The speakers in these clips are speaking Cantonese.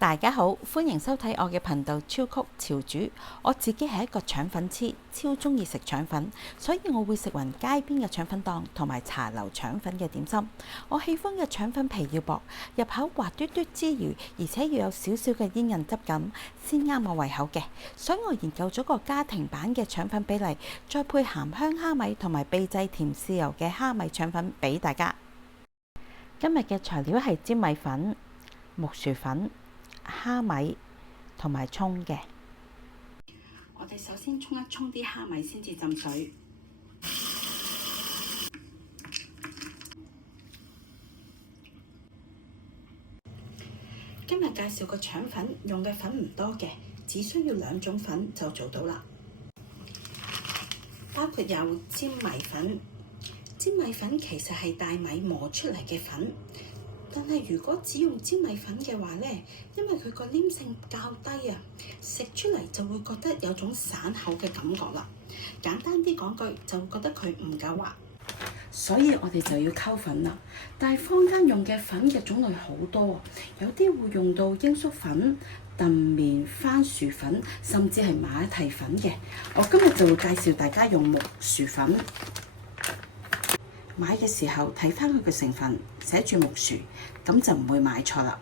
大家好，歡迎收睇我嘅頻道超曲潮煮。我自己係一個腸粉痴，超中意食腸粉，所以我會食勻街邊嘅腸粉檔同埋茶樓腸粉嘅點心。我喜歡嘅腸粉皮要薄，入口滑嘟嘟之餘，而且要有少少嘅煙韌質感，先啱我胃口嘅。所以我研究咗個家庭版嘅腸粉比例，再配鹹香蝦米同埋秘製甜豉油嘅蝦米腸粉俾大家。今日嘅材料係粘米粉、木薯粉、蝦米同埋葱嘅。我哋首先沖一沖啲蝦米先至浸水。今日介紹個腸粉用嘅粉唔多嘅，只需要2種粉就做到啦。包括有粘米粉，粘米粉其實係大米磨出嚟嘅粉。但係如果只用粘米粉嘅話呢，因為佢個黏性較低啊，食出嚟就會覺得有種散口嘅感覺啦。簡單啲講句，就會覺得佢唔夠滑，所以我哋就要溝粉啦。但係坊間用嘅粉嘅種類好多，有啲會用到鷹粟粉、燉麵、番薯粉，甚至係馬蹄粉嘅。我今日就會介紹大家用木薯粉。買嘅時候睇返佢嘅成分，寫住木薯，咁就唔會買錯啦。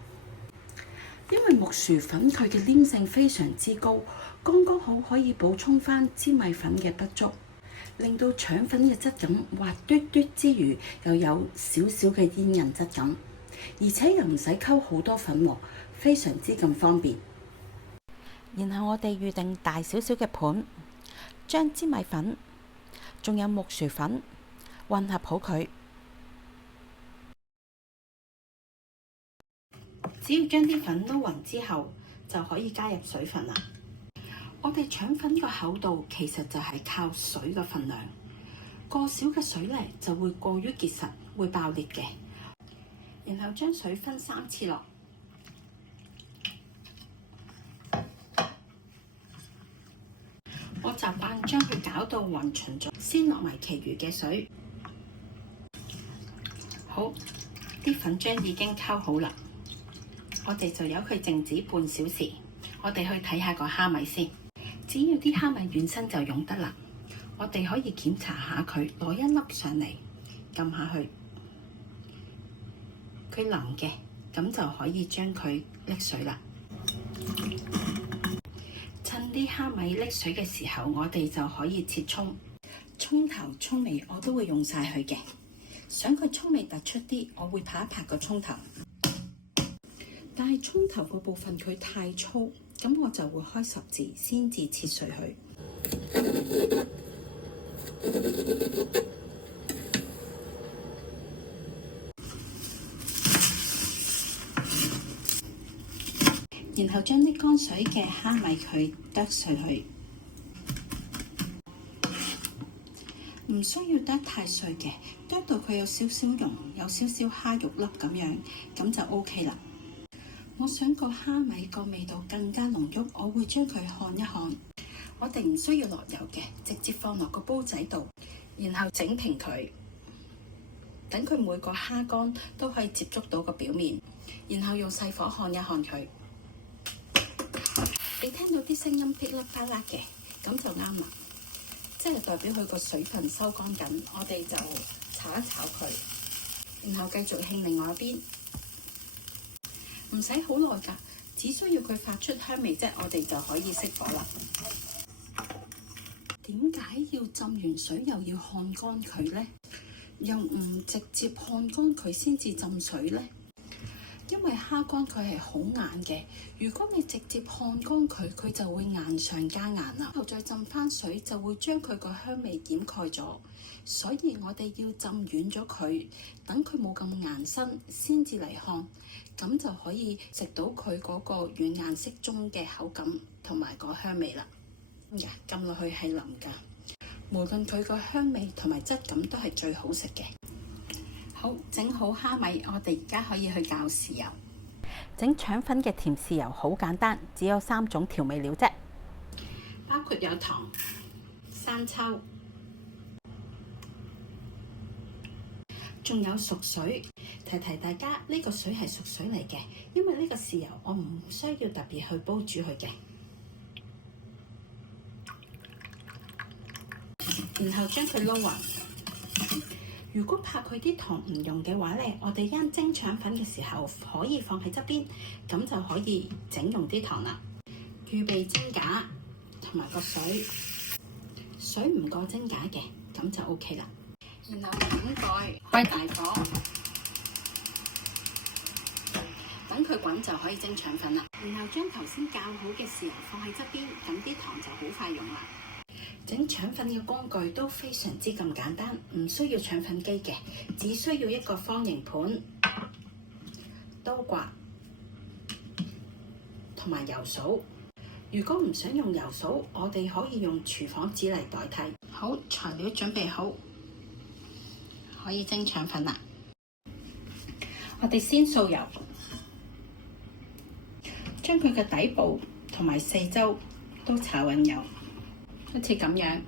因為木薯粉佢嘅黏性非常之高，剛剛好可以補充返粘米粉嘅不足，令到腸粉嘅質感滑嘟嘟之餘，又有少少嘅煙韌質感，而且又唔使溝好多粉喎，非常之咁方便。然後我哋預定大少少嘅盤，將粘米粉仲有木薯粉混合好佢，只要將啲粉撈勻之後，就可以加入水分啦。我哋腸粉個厚度其實就係靠水嘅份量，過少嘅水呢就會過於結實，會爆裂嘅。然後將水分3次落，我習慣將佢攪到勻勻咗，先落埋其餘嘅水。好，啲粉漿已經溝好啦，我哋就由佢靜止半小時。我哋去睇下個蝦米先，只要啲蝦米軟身就用得啦。我哋可以檢查下佢，攞一粒上嚟，撳下去，佢腍嘅，咁就可以將佢瀝水啦。趁啲蝦米瀝水嘅時候，我哋就可以切葱，葱頭葱尾我都會用晒佢嘅。想佢葱味突出啲，我會拍一拍個葱頭。但係葱頭個部分佢太粗，咁我就會開十字先至切碎佢。然後將啲乾水嘅蝦米佢剁碎佢。唔需要剁太碎嘅，剁到佢有少少蓉，有少少蝦肉粒咁樣，咁就 OK 啦。我想個蝦米個味道更加濃郁，我會將佢烘一烘。我哋唔需要落油嘅，直接放落個煲仔度，然後整平佢，等佢每個蝦乾都可以接觸到個表面，然後用細火烘一烘佢。你聽到啲聲音噼哩啪啦嘅，咁就啱啦。即係代表佢個水分收乾緊，我哋就炒一炒佢，然後繼續興另外一邊，唔使好耐㗎，只需要佢發出香味啫，我哋就可以熄火啦。點解要浸完水又要烘乾佢呢？又唔直接烘乾佢先至浸水呢？因為蝦乾佢係好硬嘅，如果你直接烘乾佢，佢就會硬上加硬啦。之後再浸翻水，就會將佢個香味掩蓋咗。所以我哋要浸軟咗佢，等佢冇咁硬身，先至嚟烘，咁就可以食到佢嗰個軟硬適中嘅口感同埋個香味啦。浸落去係腍㗎，無論佢個香味同埋質感都係最好食嘅。好，整好蝦米，我哋而家可以去校豉油。整腸粉嘅甜豉油好簡單，只有3種調味料啫，包括有糖、生抽、仲有熟水，提提大家呢個水係熟水嚟嘅，因為呢個豉油我唔需要特別去煲煮佢嘅。然後將佢撈勻。如果怕佢啲糖唔溶嘅話咧，我哋啱蒸腸粉嘅時候可以放喺側邊，咁就可以整溶啲糖啦。預備蒸架同埋個水，水唔過蒸架嘅，咁就 OK 啦。然後冚蓋，開大火，等佢滾就可以蒸腸粉啦。然後將頭先較好嘅豉油放喺側邊，咁啲糖就好快溶啦。整腸粉嘅工具都非常之咁簡單，唔需要腸粉機嘅，只需要一個方形盤、刀刮同埋油掃。如果唔想用油掃，我哋可以用廚房紙嚟代替。好，材料準備好，可以蒸腸粉啦。我哋先掃油，將佢嘅底部同埋四周都炒勻油。好似咁樣，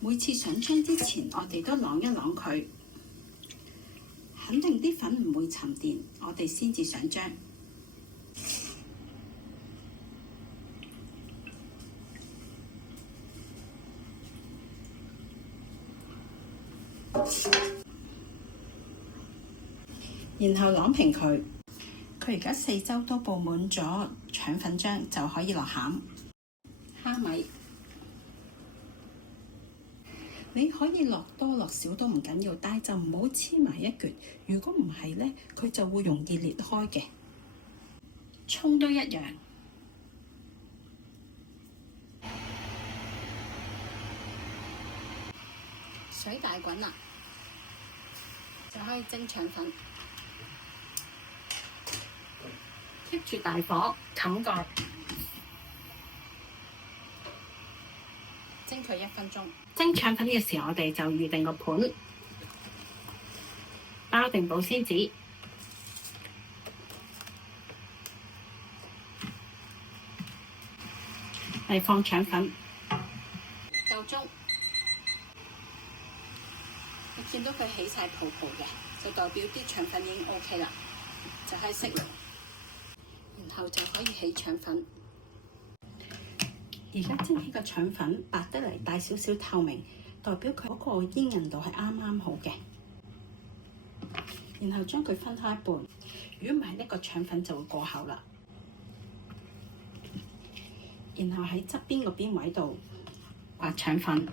每次上漿之前，我哋都啷一啷佢，肯定啲粉唔會沉澱，我哋先至上漿。然後啷平佢，佢而家四周都佈滿咗腸粉漿，就可以落餡。蝦米，你可以落多落少都唔緊要，但係就唔好黐埋一橛。如果唔係咧，佢就會容易裂開嘅。葱都一樣，水大滾啦，就可以蒸腸粉。keep住大火，冚蓋。蒸佢1分鐘。蒸腸粉嘅時候，我哋就預定個盤，包定保鮮紙，嚟放腸粉。夠鐘，你見到佢起晒泡泡嘅，就代表啲腸粉已經 OK 啦，就可以熄爐，然後就可以起腸粉。而家蒸起個腸粉白得嚟，帶少少透明，代表佢嗰個煙韌度係啱啱好嘅。然後將佢分開一半，如果唔係呢個腸粉就會過厚啦。然後喺側邊個邊位度刮腸粉，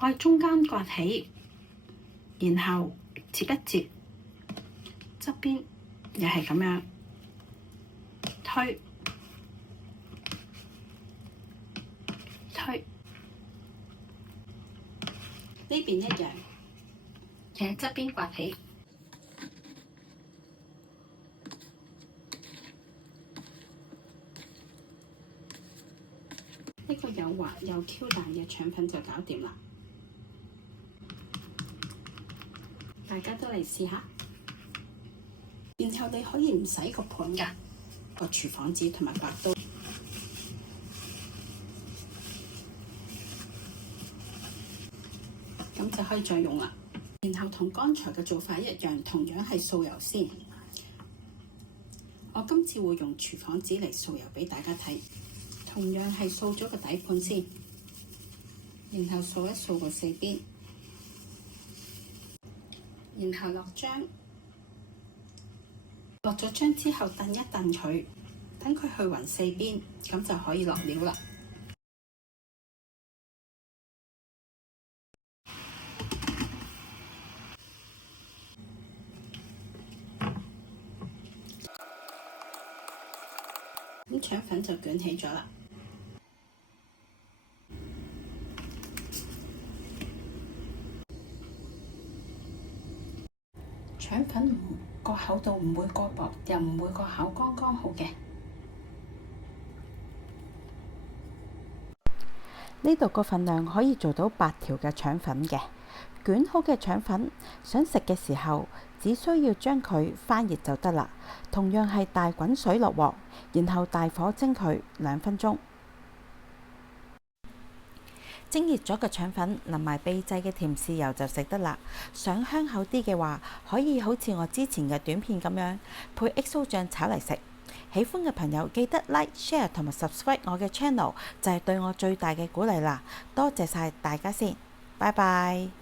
我喺中間刮起，然後接一接側邊。又係咁樣推，呢邊一樣，又喺側邊刮起。呢個又滑又 Q 彈嘅腸粉就搞掂啦！大家都嚟試下。然後你可以唔使個盤㗎，個廚房紙同埋刮刀，咁就可以再用啦。然後同剛才嘅做法一樣，同樣係掃油先。我今次會用廚房紙嚟掃油俾大家睇，同樣係掃咗個底盤先，然後掃一掃個四邊，然後落漿。落咗漿之後，燉一燉佢，等佢去勻四邊，咁就可以落料啦。咁腸粉就捲起咗啦。腸粉個厚度唔會過薄，又唔會個口剛剛好嘅。呢度個份量可以做到8條嘅腸粉嘅。捲好嘅腸粉，想食嘅時候，只需要將佢翻熱就得啦。同樣係大滾水落鑊，然後大火蒸佢2分鐘。蒸熱咗嘅腸粉淋埋秘製嘅甜豉油就食得啦。想香口啲嘅話，可以好似我之前嘅短片咁樣配 XO 醬炒嚟食。喜歡嘅朋友記得 Like、Share 同埋 Subscribe 我嘅 channel，就係對我最大嘅鼓勵啦。多謝晒大家先，拜拜。